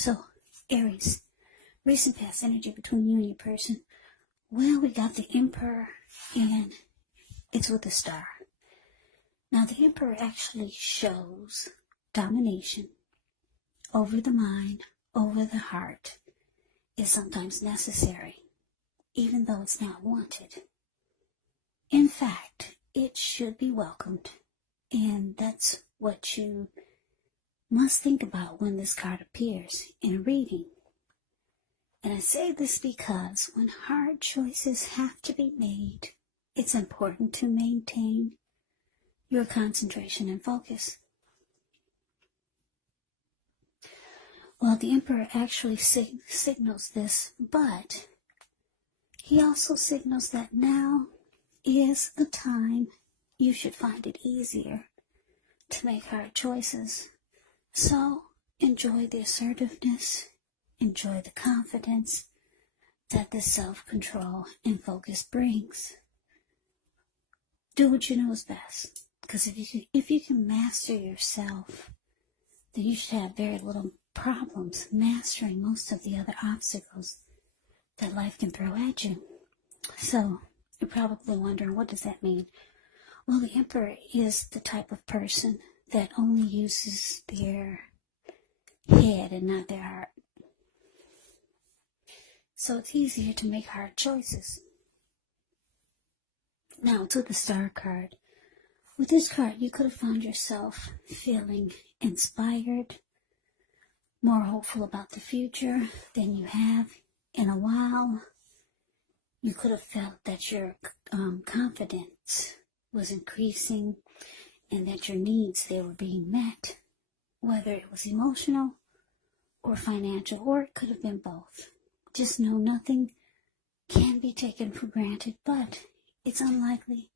So, Aries, recent past energy between you and your person. Well, we got the Emperor, and it's with a star. Now, the Emperor actually shows domination over the mind, over the heart, is sometimes necessary, even though it's not wanted. In fact, it should be welcomed, and that's what you must think about when this card appears in a reading. And I say this because when hard choices have to be made, it's important to maintain your concentration and focus. Well, the Emperor actually signals this, but he also signals that now is the time you should find it easier to make hard choices. So enjoy the assertiveness, enjoy the confidence that the self-control and focus brings. Do what you know is best, because if you can master yourself, then you should have very little problems mastering most of the other obstacles that life can throw at you. So you're probably wondering, what does that mean? Well, the Emperor is the type of person that only uses their head and not their heart. So it's easier to make hard choices. Now, to the Star card. With this card, you could have found yourself feeling inspired, more hopeful about the future than you have in a while. You could have felt that your confidence was increasing and that your needs, they were being met, whether it was emotional or financial, or it could have been both. Just know nothing can be taken for granted, but it's unlikely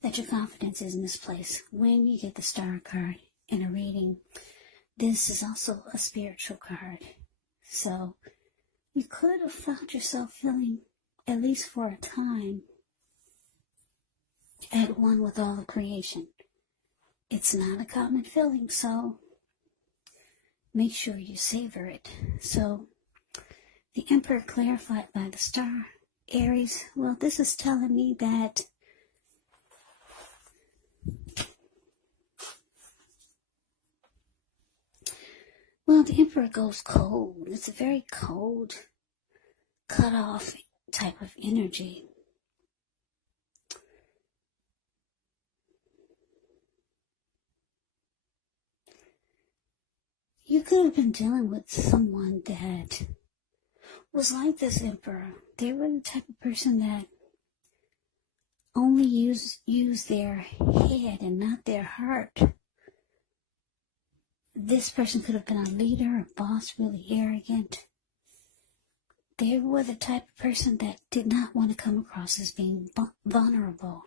that your confidence is misplaced when you get the Star card in a reading. This is also a spiritual card. So you could have found yourself feeling, at least for a time, at one with all of creation. It's not a common feeling, so make sure you savor it. So the Emperor clarified by the Star, Aries, well, this is telling me that the Emperor goes cold. It's a very cold, cut off type of energy. You could have been dealing with someone that was like this Emperor. They were the type of person that only use their head and not their heart. This person could have been a leader, a boss, really arrogant. They were the type of person that did not want to come across as being vulnerable.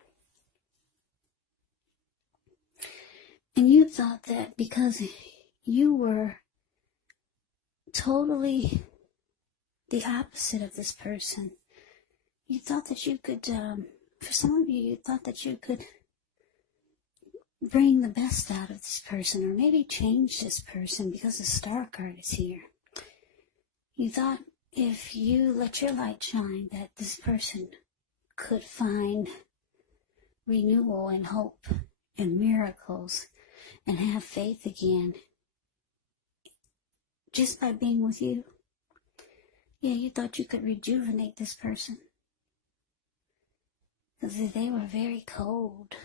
And you thought that because you were totally the opposite of this person, you thought that you could, for some of you, you thought that you could bring the best out of this person, or maybe change this person because the Star card is here. You thought if you let your light shine that this person could find renewal and hope and miracles and have faith again just by being with you. Yeah, you thought you could rejuvenate this person, because they were very cold.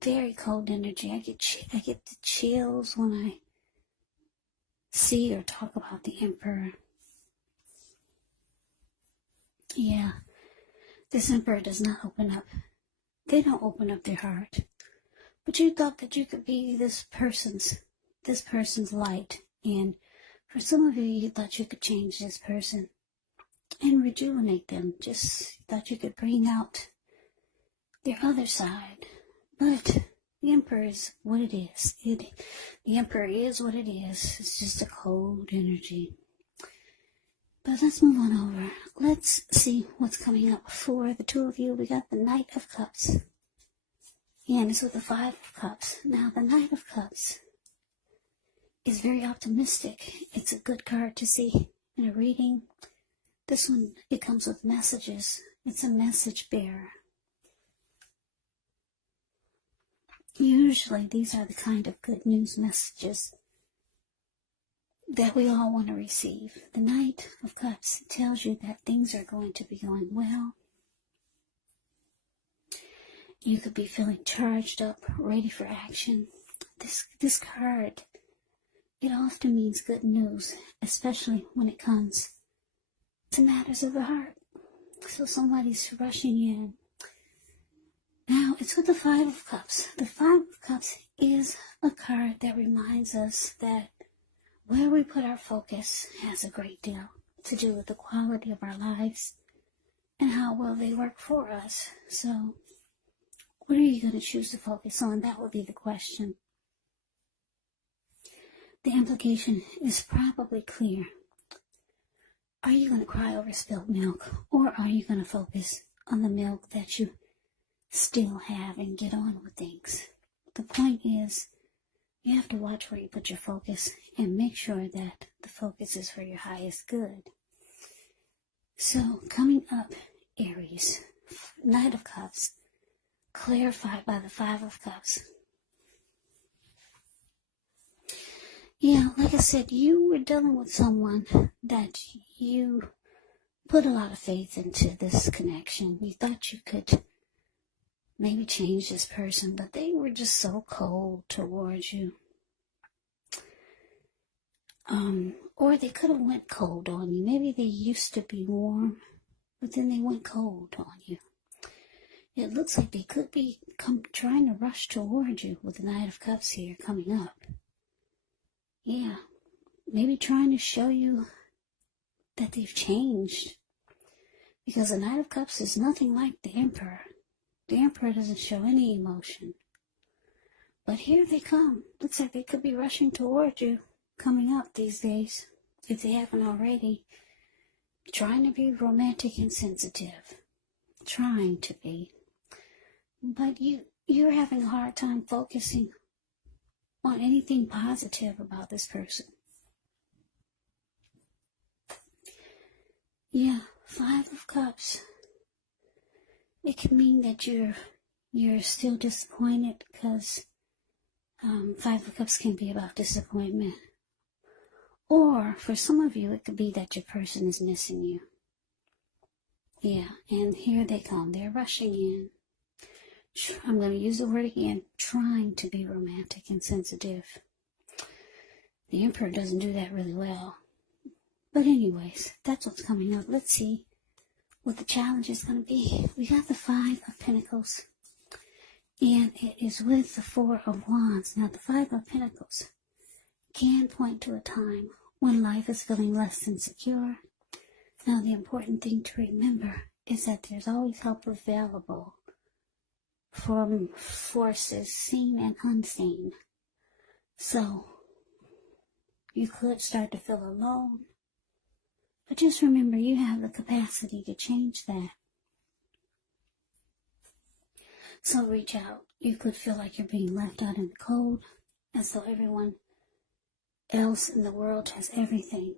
Very cold energy. I get the chills when I see or talk about the Emperor. Yeah, this Emperor does not open up. They don't open up their heart. But you thought that you could be this person's light. And for some of you, you thought you could change this person and rejuvenate them. Just thought you could bring out their other side. But the Emperor is what it is. The Emperor is what it is. It's just a cold energy. But let's move on over. Let's see what's coming up for the two of you. We got the Knight of Cups. And it's with the Five of Cups. Now, the Knight of Cups is very optimistic. It's a good card to see in a reading. This one, it comes with messages. It's a message bearer. Usually, these are the kind of good news messages that we all want to receive. The Knight of Cups tells you that things are going to be going well. You could be feeling charged up, ready for action. This card, it often means good news, especially when it comes to matters of the heart. So somebody's rushing in. Now, it's with the Five of Cups. The Five of Cups is a card that reminds us that where we put our focus has a great deal to do with the quality of our lives and how well they work for us. So, what are you going to choose to focus on? That would be the question. The implication is probably clear. Are you going to cry over spilled milk, or are you going to focus on the milk that you still have and get on with things? The point is, you have to watch where you put your focus and make sure that the focus is for your highest good. So, coming up, Aries, Knight of Cups, clarified by the Five of Cups. Yeah, like I said, you were dealing with someone that you put a lot of faith into this connection. You thought you could maybe change this person, but they were just so cold towards you. Or they could have went cold on you. Maybe they used to be warm, but then they went cold on you. It looks like they could be trying to rush towards you with the Knight of Cups here coming up. Yeah, maybe trying to show you that they've changed. Because the Knight of Cups is nothing like the Emperor. The Emperor doesn't show any emotion. But here they come. Looks like they could be rushing towards you coming up these days, if they haven't already. Trying to be romantic and sensitive. Trying to be. But you're having a hard time focusing on anything positive about this person. Yeah, Five of Cups. It can mean that you're still disappointed because Five of Cups can be about disappointment. Or for some of you, it could be that your person is missing you. Yeah, and here they come. They're rushing in. I'm going to use the word again, trying to be romantic and sensitive. The Emperor doesn't do that really well. But anyways, that's what's coming up. Let's see what the challenge is going to be. We got the Five of Pentacles, and it is with the Four of Wands. Now, the Five of Pentacles can point to a time when life is feeling less than secure. Now, the important thing to remember is that there's always help available from forces seen and unseen. So, you could start to feel alone. But just remember, you have the capacity to change that. So reach out. You could feel like you're being left out in the cold, as though everyone else in the world has everything,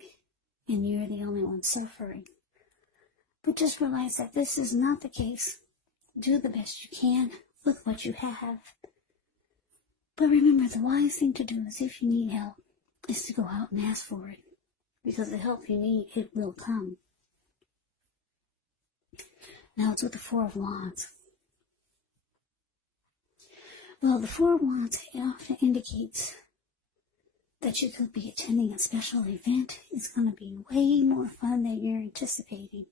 and you're the only one suffering. But just realize that this is not the case. Do the best you can with what you have. But remember, the wise thing to do is, if you need help, is to go out and ask for it. Because the help you need, it will come. Now it's with the Four of Wands. Well, the Four of Wands, it often indicates that you could be attending a special event. It's going to be way more fun than you're anticipating.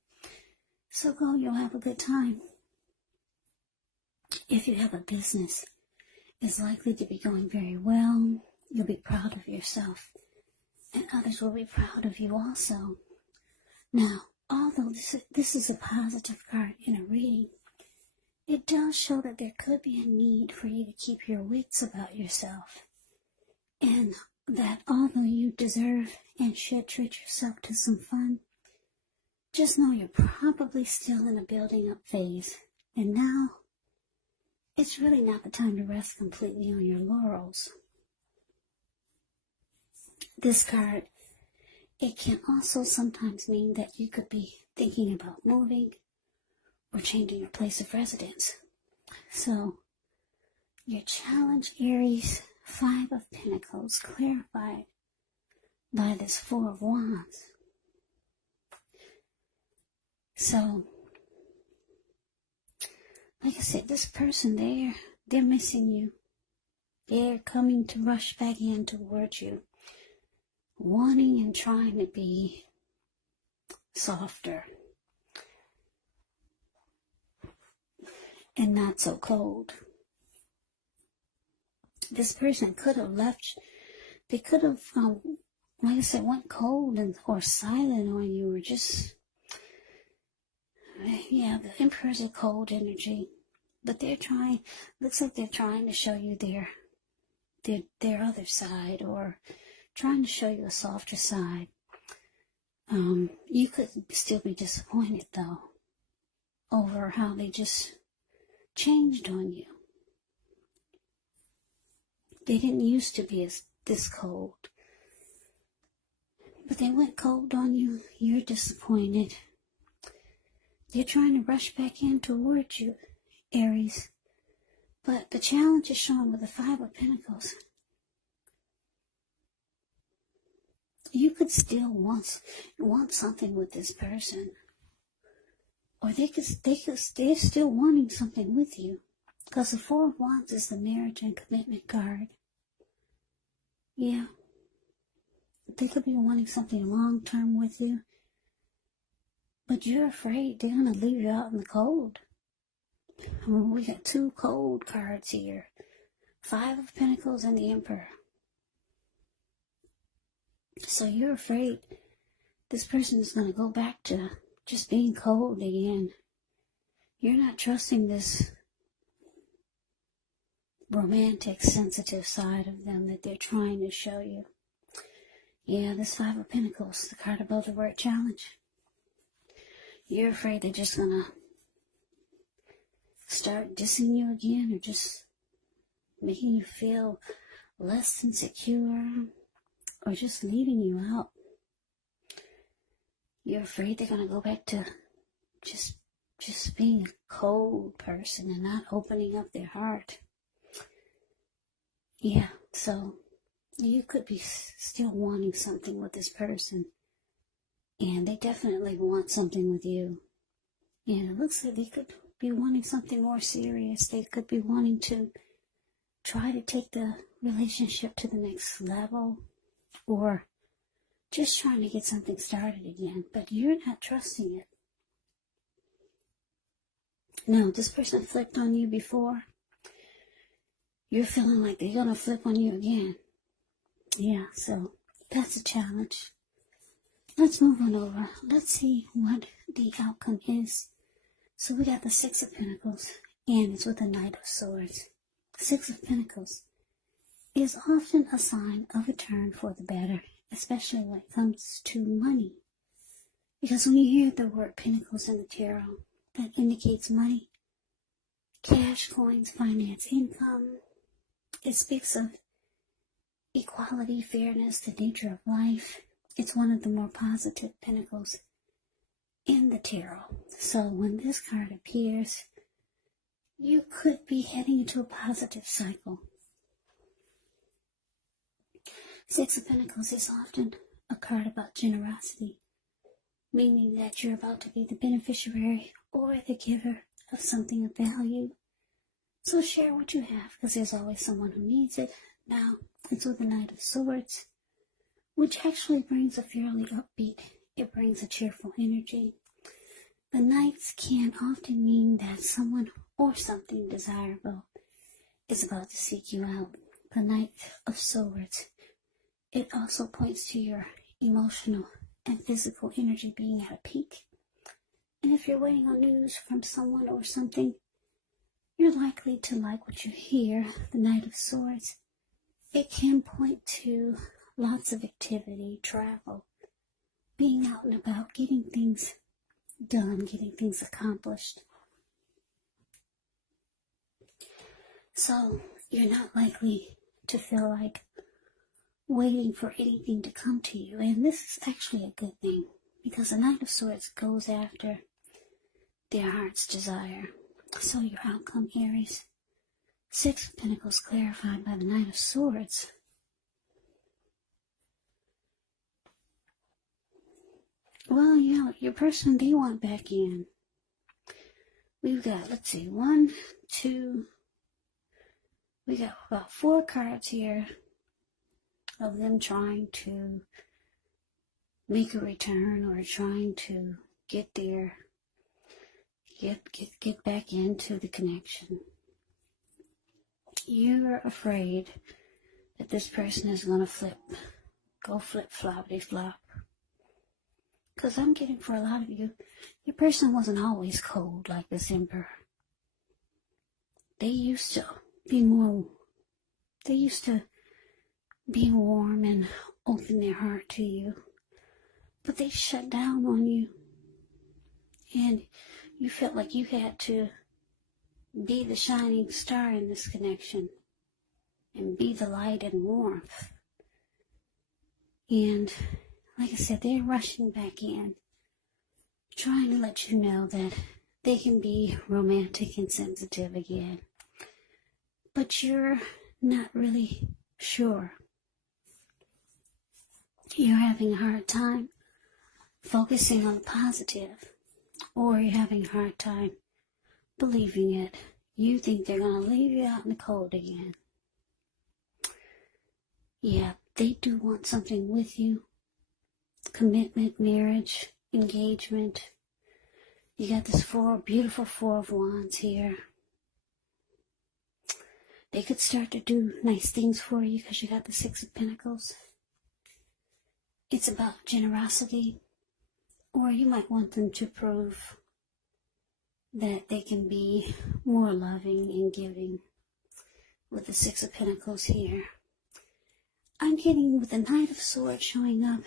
So go, you'll have a good time. If you have a business, it's likely to be going very well. You'll be proud of yourself. And others will be proud of you also. Now, although this is a positive card in a reading, it does show that there could be a need for you to keep your wits about yourself. And that although you deserve and should treat yourself to some fun, just know you're probably still in a building up phase. And now, it's really not the time to rest completely on your laurels. this card, it can also sometimes mean that you could be thinking about moving or changing your place of residence. So, your challenge, Aries, 5 of Pentacles, clarified by this 4 of Wands. So, like I said, this person, they're missing you. They're coming to rush back in towards you, wanting and trying to be softer and not so cold. This person could have left. They could have, like I said, went cold or silent on you, or just, yeah, the Emperor's a cold energy. But they're trying, looks like they're trying to show you their other side, or trying to show you a softer side. You could still be disappointed, though, over how they just changed on you. They didn't used to be this cold, but they went cold on you. You're disappointed. They're trying to rush back in towards you, Aries. But the challenge is shown with the 5 of Pentacles. You could still want something with this person. Or they're still wanting something with you. Because the 4 of Wands is the marriage and commitment card. Yeah. They could be wanting something long-term with you. But you're afraid they're going to leave you out in the cold. I mean, we got 2 cold cards here. 5 of Pentacles and the Emperor. So you're afraid this person is going to go back to just being cold again. You're not trusting this romantic, sensitive side of them that they're trying to show you. Yeah, this 5 of Pentacles, the card above the word challenge. You're afraid they're just going to start dissing you again, or just making you feel less than secure, or just leaving you out. You're afraid they're going to go back to just being a cold person and not opening up their heart. Yeah, so you could be still wanting something with this person. And they definitely want something with you. And it looks like they could be wanting something more serious. They could be wanting to try to take the relationship to the next level, or just trying to get something started again. But you're not trusting it. Now, this person flipped on you before. You're feeling like they're going to flip on you again. Yeah, so that's a challenge. Let's move on over. Let's see what the outcome is. So we got the 6 of Pentacles, and it's with the Knight of Swords. 6 of Pentacles is often a sign of a turn for the better, especially when it comes to money. Because when you hear the word Pentacles in the tarot, that indicates money, cash, coins, finance, income. It speaks of equality, fairness, the nature of life. It's one of the more positive pentacles in the tarot. So when this card appears, you could be heading into a positive cycle. 6 of Pentacles is often a card about generosity, meaning that you're about to be the beneficiary or the giver of something of value. So share what you have, because there's always someone who needs it. Now, it's with the Knight of Swords, which actually brings a fairly upbeat, it brings a cheerful energy. The Knights can often mean that someone or something desirable is about to seek you out. The Knight of Swords, it also points to your emotional and physical energy being at a peak. And if you're waiting on news from someone or something, you're likely to like what you hear. The Knight of Swords, it can point to lots of activity, travel, being out and about, getting things done, getting things accomplished. So you're not likely to feel like waiting for anything to come to you. And this is actually a good thing, because the Knight of Swords goes after their heart's desire. So your outcome, Aries. Six of Pentacles clarified by the Knight of Swords. Well, yeah, your person, they want back in. We've got, let's see, 1, 2, we got about 4 cards here of them trying to make a return or trying to get back into the connection. You're afraid that this person is going to go flip-floppity-flop. Because I'm getting, for a lot of you, your person wasn't always cold like this Emperor. They used to be warm and open their heart to you. But they shut down on you. And you felt like you had to be the shining star in this connection. And be the light and warmth. And like I said, they're rushing back in, trying to let you know that they can be romantic and sensitive again. But you're not really sure. You're having a hard time focusing on the positive, or you're having a hard time believing it. You think they're going to leave you out in the cold again. Yeah, they do want something with you. Commitment, marriage, engagement. You got this beautiful Four of Wands here. They could start to do nice things for you because you got the Six of Pentacles. It's about generosity. Or you might want them to prove that they can be more loving and giving with the Six of Pentacles here. I'm getting with the Knight of Swords showing up.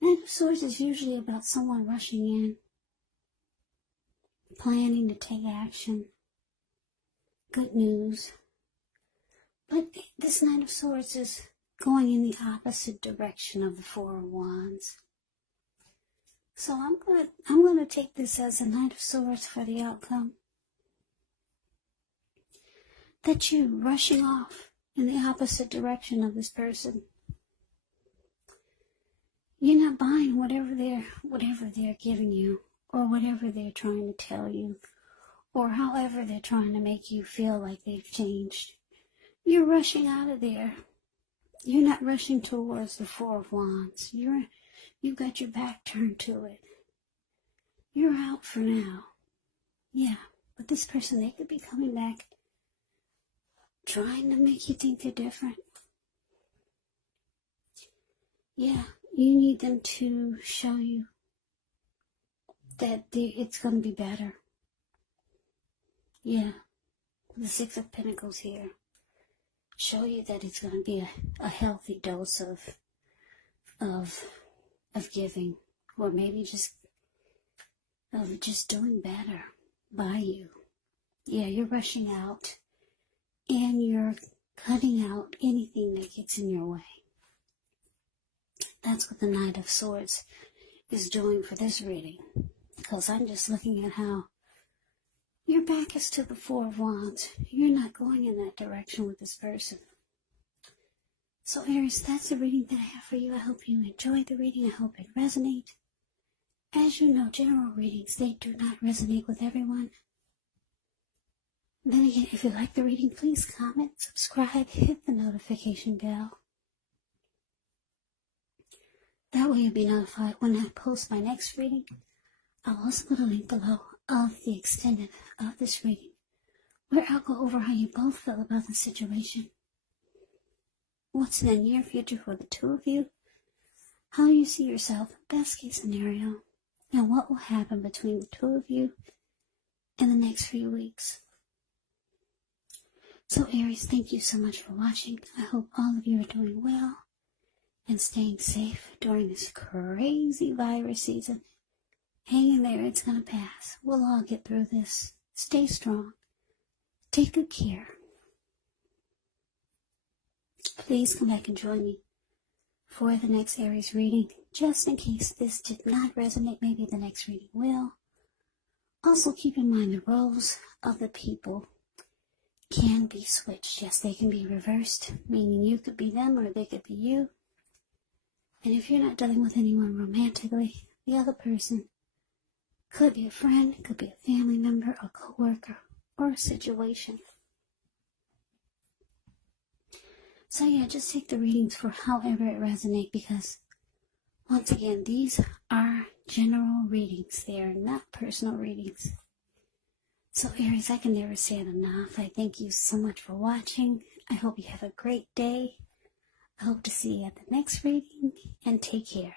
Knight of Swords is usually about someone rushing in, planning to take action, good news. But this Knight of Swords is going in the opposite direction of the Four of Wands. So I'm gonna take this as a Knight of Swords for the outcome. That you're rushing off in the opposite direction of this person. You're not buying whatever they're giving you, or whatever they're trying to tell you, or however they're trying to make you feel like they've changed. You're rushing out of there. You're not rushing towards the Four of Wands. You've got your back turned to it. You're out for now. Yeah, but this person, they could be coming back, trying to make you think they're different. Yeah. You need them to show you that it's going to be better. Yeah. The Six of Pentacles here. Show you that it's going to be a healthy dose of giving. Or maybe just doing better by you. Yeah, you're rushing out. And you're cutting out anything that gets in your way. That's what the Knight of Swords is doing for this reading. Because I'm just looking at how your back is to the Four of Wands. You're not going in that direction with this person. So Aries, that's the reading that I have for you. I hope you enjoyed the reading. I hope it resonates. As you know, general readings, they do not resonate with everyone. Then again, if you like the reading, please comment, subscribe, hit the notification bell. That way you'll be notified when I post my next reading. I'll also put a link below of the extended of this reading, where I'll go over how you both feel about the situation. What's in the near future for the two of you, how you see yourself, best case scenario, and what will happen between the two of you in the next few weeks. So Aries, thank you so much for watching. I hope all of you are doing well and staying safe during this crazy virus season. Hang in there, it's gonna pass. We'll all get through this. Stay strong. Take good care. Please come back and join me for the next Aries reading. Just in case this did not resonate, maybe the next reading will. Also keep in mind the roles of the people can be switched. Yes, they can be reversed, meaning you could be them or they could be you. And if you're not dealing with anyone romantically, the other person could be a friend, could be a family member, a co-worker, or a situation. So yeah, just take the readings for however it resonates, because once again, these are general readings. They are not personal readings. So Aries, I can never say it enough. I thank you so much for watching. I hope you have a great day. I hope to see you at the next reading, and take care.